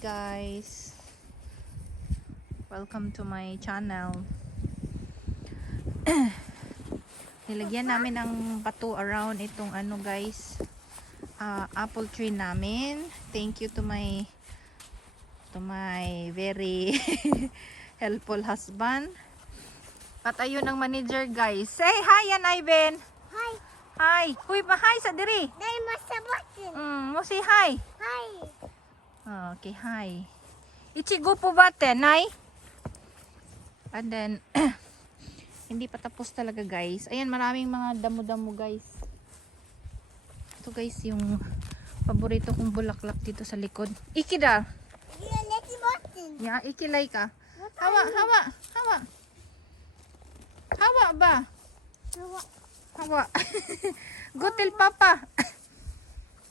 guys, welcome to my channel. Nilagyan namin ng bato around itong ano guys, apple tree namin. Thank you to my very helpful husband. At ayun ang manager guys. Say hi yan Ivan. Hi. Hi. Huy pa hi sa diri. Dai masabatin. Mo say hi. Hi. Okay, hi. Ichigo po ba nay? And then hindi pa tapos talaga guys. Ayan, maraming mga damo-damo guys. Ito guys yung paborito kong bulaklak dito sa likod. Ikida. Ya, ikilay ka. Hawa, hawa, hawa. Hawa ba? Hawa. Gutil papa.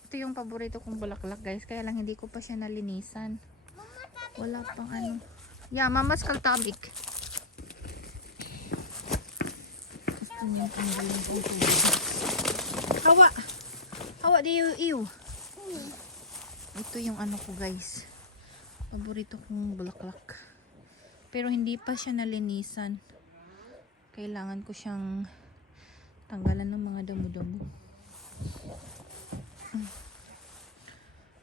Ito yung paborito kong bulaklak guys. Kaya lang hindi ko pa siya nalinisan. Wala pang ano. Yeah, mama's kaltabik. Hawa. Hawa di you. Ito yung ano ko guys. Paborito kong bulaklak. Pero hindi pa siya nalinisan. Kailangan ko siyang tanggalan ng mga damo-damo.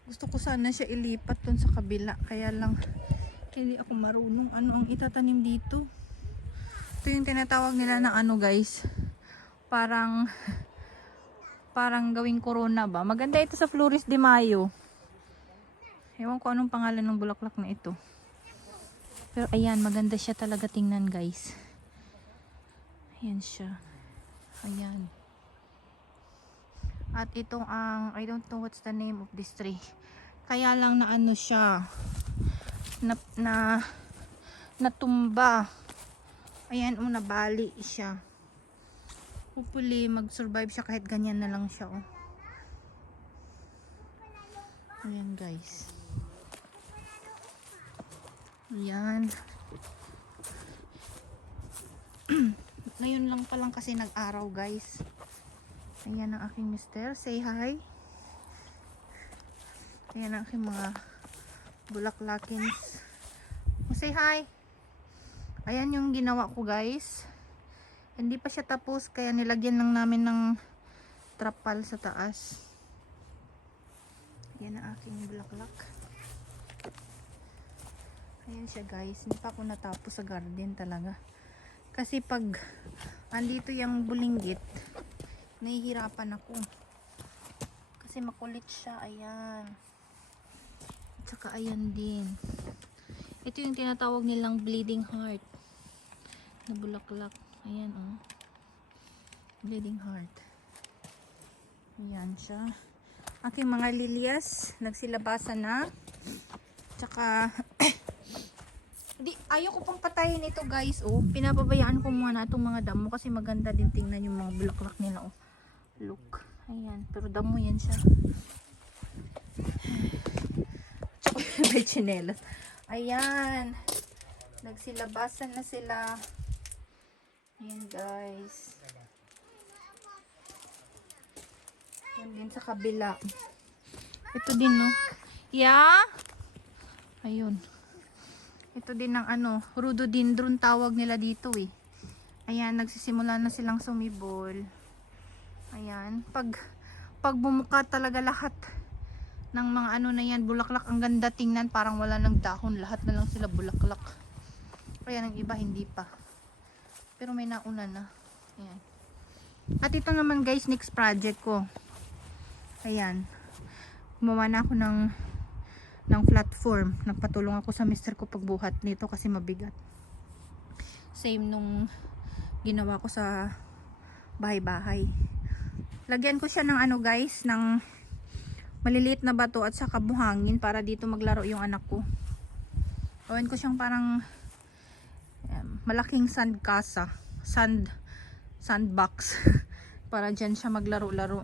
Gusto ko sana siya ilipat dun sa kabila. Kaya lang hindi ako marunong ano ang itatanim dito. Ito yung tinatawag nila na ano guys. Parang gawing corona ba. Maganda ito sa Flores de Mayo. Ewan ko anong pangalan ng bulaklak na ito. Pero ayan, maganda siya talaga tingnan guys. Ayan siya. Ayan. At itong ang I don't know what's the name of this tree. Kaya lang na ano siya natumba. Ayan, nabali siya. Hopefully mag-survive siya kahit ganyan na lang siya. Ayan guys. Ayan. Ngayon lang pa lang kasi nag-araw guys. Ayan ang aking mister. Say hi. Ayan ang aking mga bulaklakins. Say hi. Ayan yung ginawa ko guys. Hindi pa siya tapos kaya nilagyan lang namin ng trapal sa taas. Ayan ang aking bulaklak. Ayan siya guys. Hindi pa ako natapos sa garden talaga. Kasi pag andito yung bulinggit, nahihirapan ako. Kasi makulit siya. Ayan. At saka ayan din. Ito yung tinatawag nilang bleeding heart na bulaklak. Ayan bleeding heart. Ayan siya. Aking mga lilias nagsilabasan na. Tsaka ayaw ko pang patayin ito guys. Pinapabayaan ko muna itong mga damo kasi maganda din tingnan yung mga bulaklak nila. Look. Ayan. Pero damo yan siya. Tsaka may chinelas. Ayan. Nagsilabasan na sila. Ayan guys. Ayan din sa kabila. Ito din no. Yeah. Ayun. Ito din ng ano, rhododendron tawag nila dito eh. Ayan, nagsisimula na silang sumibol. Ayan, pag bumuka talaga lahat ng mga ano na yan, bulaklak, ang ganda tingnan, parang wala ng dahon, lahat na lang sila bulaklak. Ayan, ang iba hindi pa. Pero may nauna na. Ayan. At ito naman guys, next project ko. Ayan. Gumawa na ako ng platform. Nagpatulong ako sa mister ko pagbuhat nito kasi mabigat. Same nung ginawa ko sa bahay-bahay. Lagyan ko siya ng ano guys, ng maliliit na bato at saka buhangin para dito maglaro yung anak ko. Gawin ko siyang parang malaking sandbox para dyan siya maglaro-laro.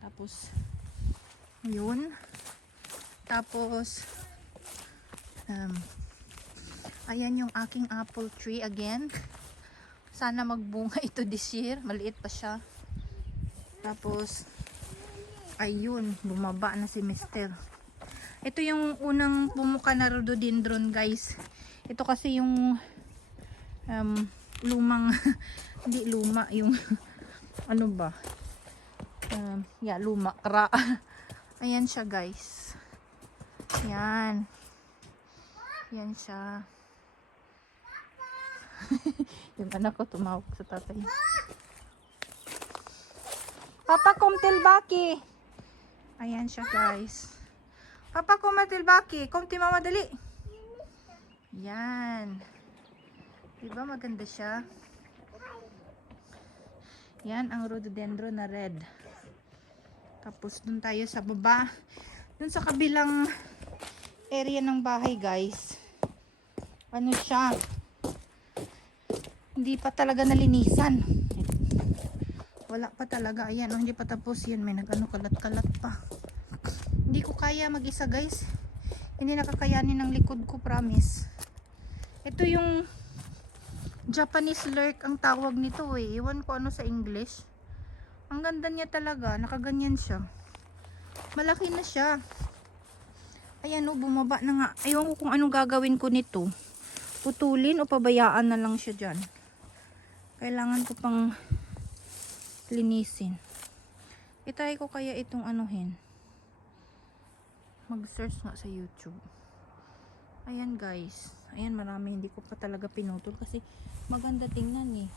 Tapos yun. Tapos ayan yung aking apple tree again. Sana magbunga ito this year. Maliit pa siya. Tapos ayun, bumaba na si mister. Ito yung unang bumuka na rhododendron, guys. Ito kasi yung lumang hindi luma, yung ano ba? Yeah, luma, kra. Ayan siya, guys. Yan. Yan siya. Yung anak ko tumawag sa tatay. Papa, kumtilbaki. Ayan siya, guys. Papa, kumtilbaki. Kumti mama, dali. Yan. Diba maganda siya? Yan ang rhododendron na red. Tapos dun tayo sa baba. Dun sa kabilang area ng bahay, guys. Ano siya? Hindi pa talaga nalinisan. Wala pa talaga. Ayan, oh, hindi pa tapos yan. May nagano kalat-kalat pa. Hindi ko kaya mag-isa, guys. Hindi nakakayanin ng likod ko, promise. Ito yung Japanese lurk ang tawag nito eh. Iwan ko ano sa English. Ang ganda niya talaga. Nakaganyan siya. Malaki na siya. Ayan, oh, bumaba na nga. Ayaw ko kung anong gagawin ko nito. Putulin o pabayaan na lang siya dyan. Kailangan ko pang linisin. Itry ko kaya itong anuhin. Mag-search nga sa YouTube. Ayan, guys. Ayan, marami. Hindi ko pa talaga pinutol kasi maganda tingnan eh.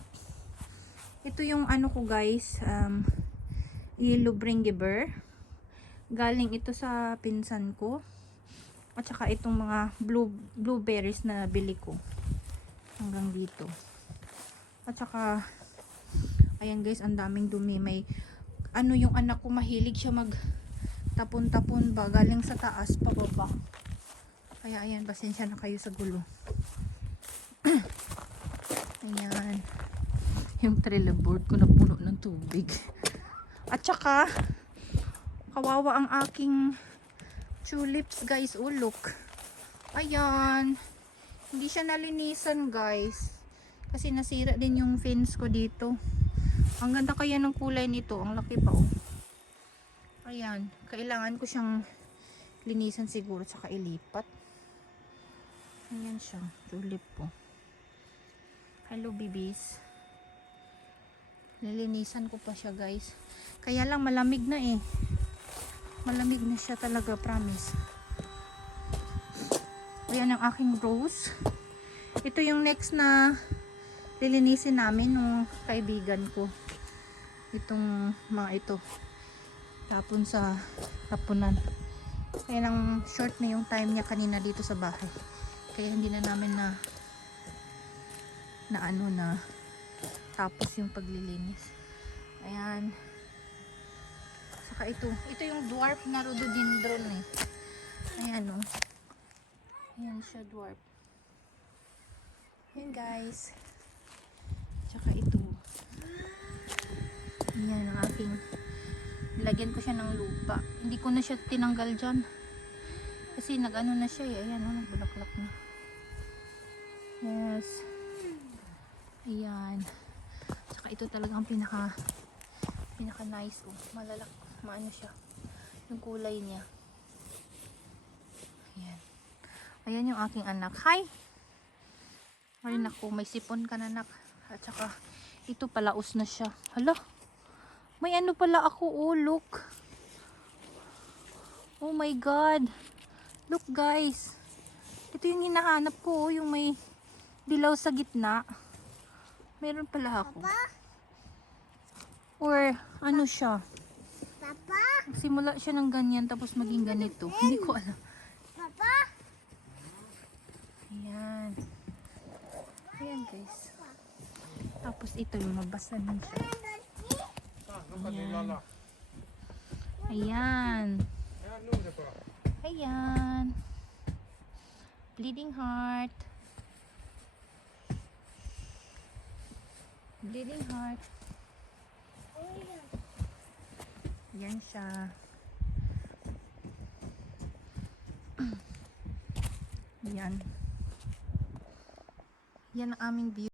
Ito yung ano ko, guys. Yellow bringiber. Galing ito sa pinsan ko. At saka itong mga blueberries na bili ko. Hanggang dito. At saka, ayan guys, ang daming dumi. May, ano yung anak ko, mahilig siya mag tapon-tapon ba. Galing sa taas, pababa. Kaya ayan, pasensya na kayo sa gulo. Ayan. Yung trailer board ko na puno ng tubig. At saka, kawawa ang aking tulips, guys. Oh, look. Ayan. Hindi siya nalinisan, guys. Kasi nasira din yung fence ko dito. Ang ganda kaya ng kulay nito. Ang laki pa, oh. Ayan. Kailangan ko siyang linisan siguro. Tsaka ilipat. Ayan siya. Tulip po. Hello, babies. Lilinisan ko pa siya, guys. Kaya lang malamig na eh. Malamig na siya talaga, promise. Ayan ang aking rose. Ito yung next na lilinisin namin ng kaibigan ko. Itong mga ito. Tapon sa hapunan. Kaya lang short na yung time niya kanina dito sa bahay. Kaya hindi na namin na tapos yung paglilinis. Ayan. Saka ito yung dwarf na rhododendron eh. Ayan, oh. Ayan siya, dwarf. Ayan, guys. Tsaka ito. Ayan ang aking, lagyan ko siya ng lupa. Hindi ko na siya tinanggal dyan. Kasi nag-ano na siya eh. Ayan, oh, nagbulaklak na. Yes. Ayan. Tsaka ito talaga ang pinaka nice, oh. Maano siya. Yung kulay niya. Ayan. Ayan yung aking anak. Hi! Ay, naku, may sipon ka na, anak. At saka, ito palaos na siya. Hala, may ano pala ako, oh, look. Oh my God. Look, guys. Ito yung hinahanap ko, oh, yung may dilaw sa gitna. Meron pala ako. Papa? Or, ano siya? Papa? Simula siya ng ganyan, tapos maging ganito. Hindi ko alam. Papa? Ayan. Ayan, guys. Tapos ito yung mabasa na siya. Ayan. Ayan. Ayan. Bleeding heart. Bleeding heart. Ayan siya. Ayan. Yan ang aming view.